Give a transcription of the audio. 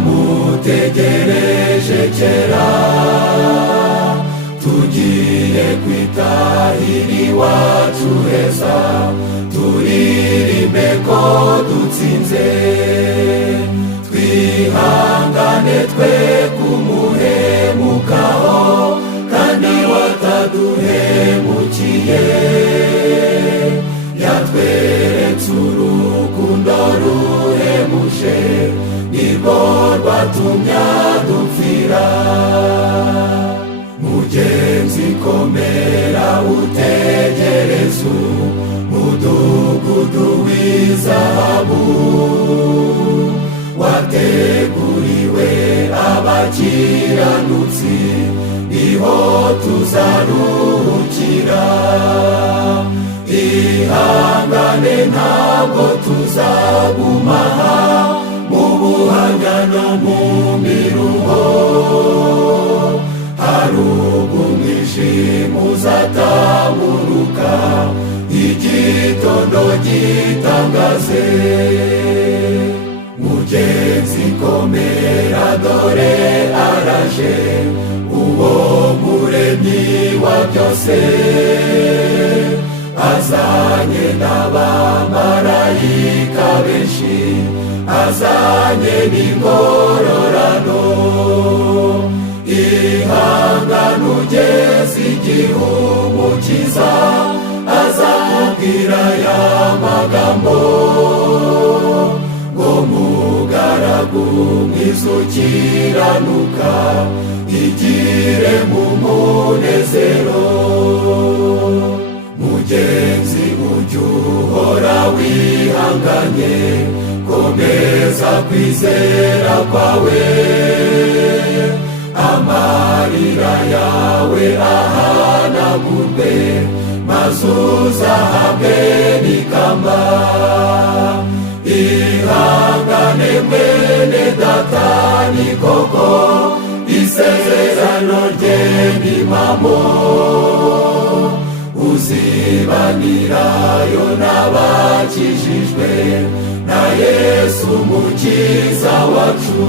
twamutegereje kera, tugiye kwitahira iwacu heza, turirimbe ko dutsinze, twihangane twe kumuhemukaho, kandi wataduhemukiye, yatweretse urukundo ruhebuje, nirwo rwatumye adupfira. Mugenzi komera utegereze umudugudu w'izahabu, wateguriwe abakiranutsi, niho tuzaruhukira. Ihangane ntabwo tuzaguma aha, mu buhanya no mu miruho, hari umwijima uzatamuruka, igitondo gitangaze. Mugenzi komera dore araje, uwo muremyi wa byose, azanye n'abamarayika benshi, azanye n'ingororano. Ihangane ugeze igihe umukiza azakubwira aya magambo, ngo mugaragu mwiza ukiranuka, igire mu munezero. Mugenzi ujye uhora wihanganye, komeza kwizera kwawe, amarira yawe ahanagurwe, maze uzahabwe n'ikamba. Ihangane mwene data, ni koko isezerano rye ni impamo, uzibanirayo n'abakijijwe na Yesu umukiza wacu.